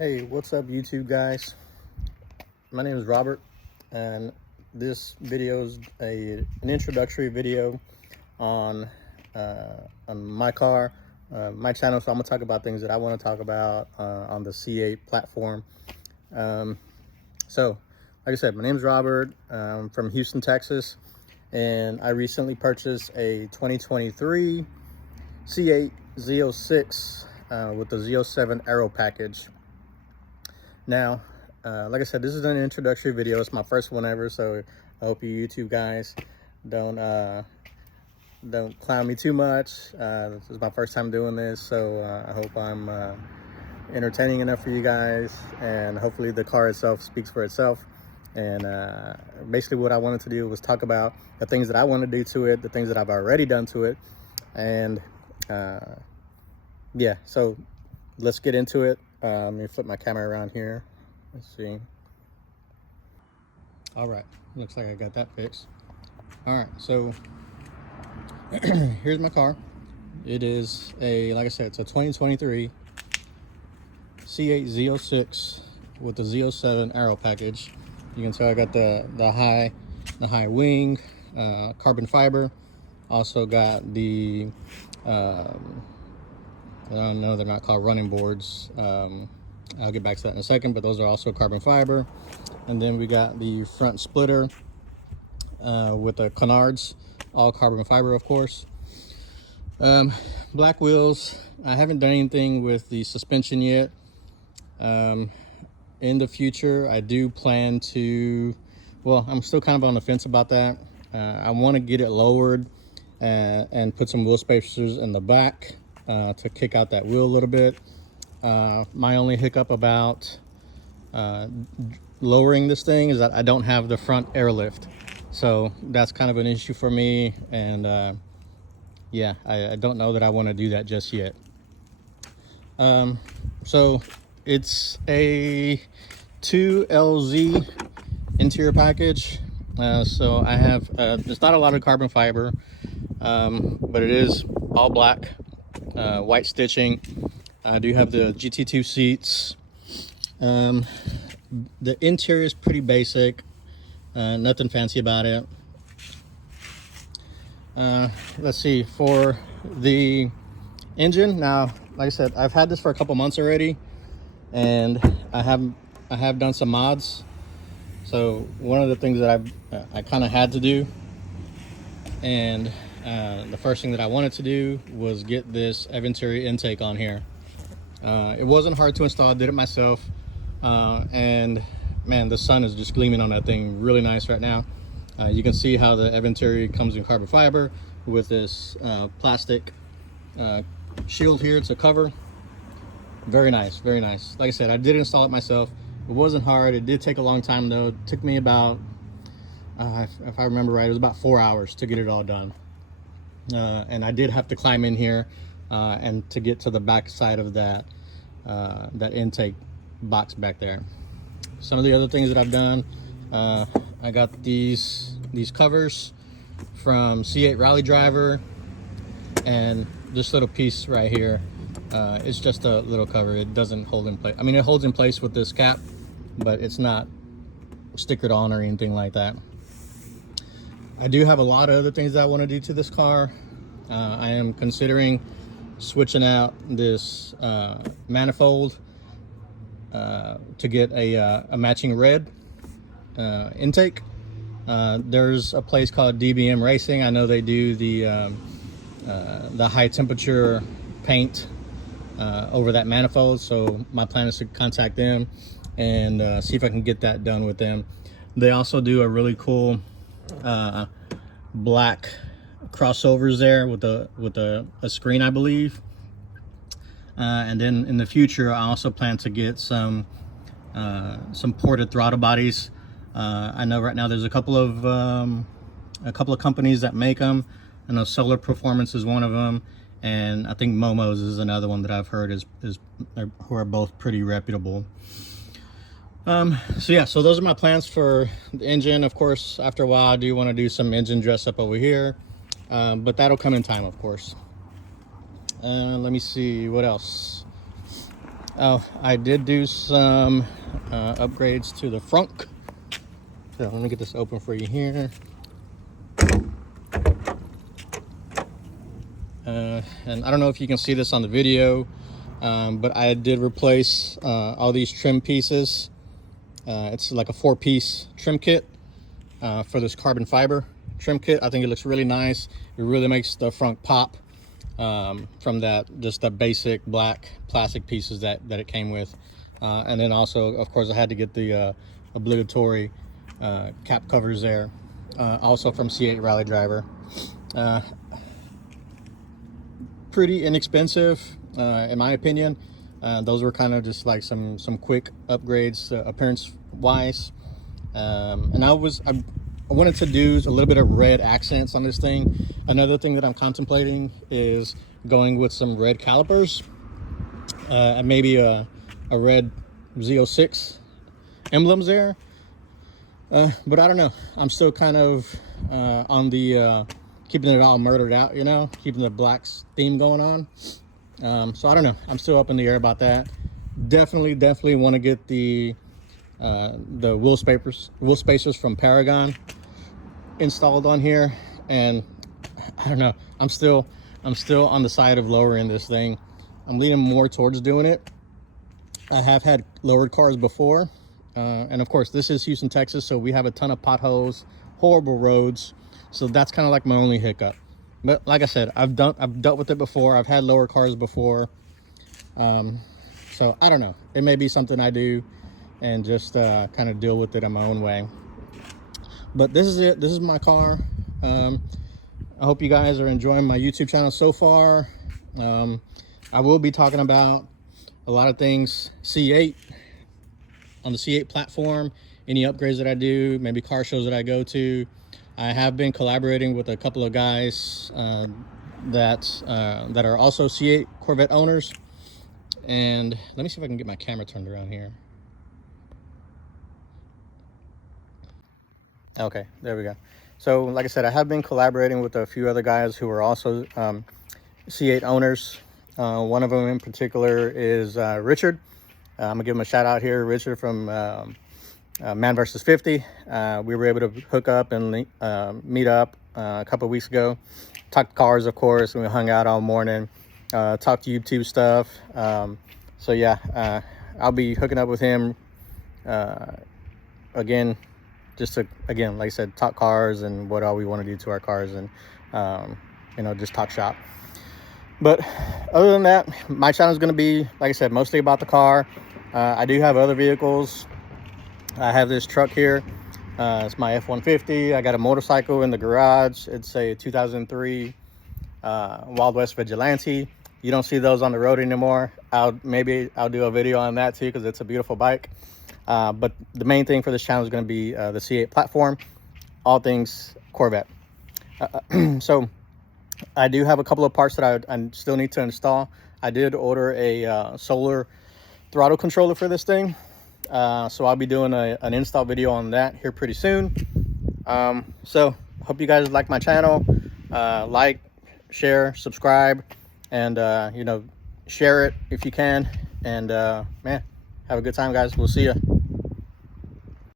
Hey, what's up YouTube guys? My name is Robert, and this video is an introductory video on my car, my channel. So I'm gonna talk about things that I want to talk about on the C8 platform. So like I said, my name is Robert. I'm from Houston, Texas, and I recently purchased a 2023 C8 Z06 with the Z07 Aero package. Now, like I said, this is an introductory video. It's my first one ever, so I hope you YouTube guys don't clown me too much. This is my first time doing this, so I hope I'm entertaining enough for you guys, and hopefully the car itself speaks for itself. And basically what I wanted to do was talk about the things that I want to do to it, the things that I've already done to it, and yeah, so let's get into it. Let me flip my camera around here. Let's see. All right, looks like I got that fixed. All right, so here's my car. It is like I said, it's a 2023 C8 Z06 with the Z07 Aero package. You can tell I got the high wing, carbon fiber. Also got the I don't know, they're not called running boards. I'll get back to that in a second, but those are also carbon fiber. And then we got the front splitter with the canards, all carbon fiber, of course. Black wheels. I haven't done anything with the suspension yet. In the future, I do plan to, well, I'm still kind of on the fence about that. I want to get it lowered and put some wheel spacers in the back to kick out that wheel a little bit. My only hiccup about lowering this thing is that I don't have the front airlift, so that's kind of an issue for me. And yeah, I don't know that I want to do that just yet. So it's a 2LZ interior package. So I have there's not a lot of carbon fiber, but it is all black, white stitching. I do have the GT2 seats. The interior is pretty basic, nothing fancy about it. Let's see, for the engine, now like I said, I've had this for a couple months already, and I have done some mods. So one of the things that I kind of had to do, and the first thing that I wanted to do was get this Introductory intake on here. It wasn't hard to install. I did it myself, and man, the sun is just gleaming on that thing really nice right now. You can see how the Introductory comes in carbon fiber with this plastic shield here. It's a cover. Very nice, very nice. Like I said, I did install it myself. It wasn't hard. It did take a long time though. It took me about, if I remember right, it was about 4 hours to get it all done. And I did have to climb in here and to get to the back side of that intake box back there. Some of the other things that I've done, I got these covers from C8 Rally Driver, and this little piece right here, it's just a little cover. It doesn't hold in place. I mean, it holds in place with this cap, but it's not stickered on or anything like that. I do have a lot of other things that I want to do to this car. I am considering switching out this manifold to get a matching red intake. There's a place called DBM Racing. I know they do the high temperature paint over that manifold, so my plan is to contact them and see if I can get that done with them. They also do a really cool black crossovers there with a screen, I believe. And then in the future, I also plan to get some ported throttle bodies. I know right now there's a couple of companies that make them. I know Solar Performance is one of them, and I think Momo's is another one that I've heard who are both pretty reputable. So yeah, so those are my plans for the engine. Of course, after a while, I do want to do some engine dress up over here, but that'll come in time, of course. Let me see what else. Oh, I did do some upgrades to the frunk. So let me get this open for you here. And I don't know if you can see this on the video, but I did replace all these trim pieces. It's like a 4-piece trim kit for this carbon fiber trim kit. I think it looks really nice. It really makes the front pop from that, just the basic black plastic pieces that it came with. And then also, of course, I had to get the obligatory cap covers there, also from C8 Rally Driver. Pretty inexpensive, in my opinion. Those were kind of just like some quick upgrades, appearance wise. And I wanted to do a little bit of red accents on this thing. Another thing that I'm contemplating is going with some red calipers, and maybe a red Z06 emblems there. But I don't know. I'm still kind of on the keeping it all murdered out, you know, keeping the black theme going on. So I don't know. I'm still up in the air about that. Definitely want to get the wheel spacers from Paragon installed on here. And I don't know. I'm still on the side of lowering this thing. I'm leaning more towards doing it. I have had lowered cars before. And of course, this is Houston, Texas, so we have a ton of potholes, horrible roads. So that's kind of like my only hiccup. But like I said, I've dealt with it before. I've had lower cars before. So I don't know. It may be something I do and just kind of deal with it in my own way. But this is it. This is my car. I hope you guys are enjoying my YouTube channel so far. I will be talking about a lot of things C8, on the C8 platform, any upgrades that I do, maybe car shows that I go to. I have been collaborating with a couple of guys that are also C8 Corvette owners. And let me see if I can get my camera turned around here. Okay, there we go. So like I said, I have been collaborating with a few other guys who are also C8 owners. One of them in particular is Richard. I'm gonna give him a shout out here, Richard from Man vs 50. We were able to hook up and meet up a couple of weeks ago. Talked cars, of course, and we hung out all morning. Talked YouTube stuff. So yeah, I'll be hooking up with him again, just to, again, like I said, talk cars and what all we want to do to our cars, and you know, just talk shop. But other than that, my channel is going to be, like I said, mostly about the car. I do have other vehicles. I have this truck here. It's my F-150. I got a motorcycle in the garage. It's a 2003 Wild West Vigilante. You don't see those on the road anymore. Maybe I'll do a video on that too, because it's a beautiful bike. But the main thing for this channel is going to be the C8 platform, all things Corvette. So I do have a couple of parts that I still need to install. I did order a solar throttle controller for this thing. So I'll be doing an install video on that here pretty soon. So hope you guys like my channel. Like, share, subscribe, and you know, share it if you can. And man, have a good time, guys. We'll see you.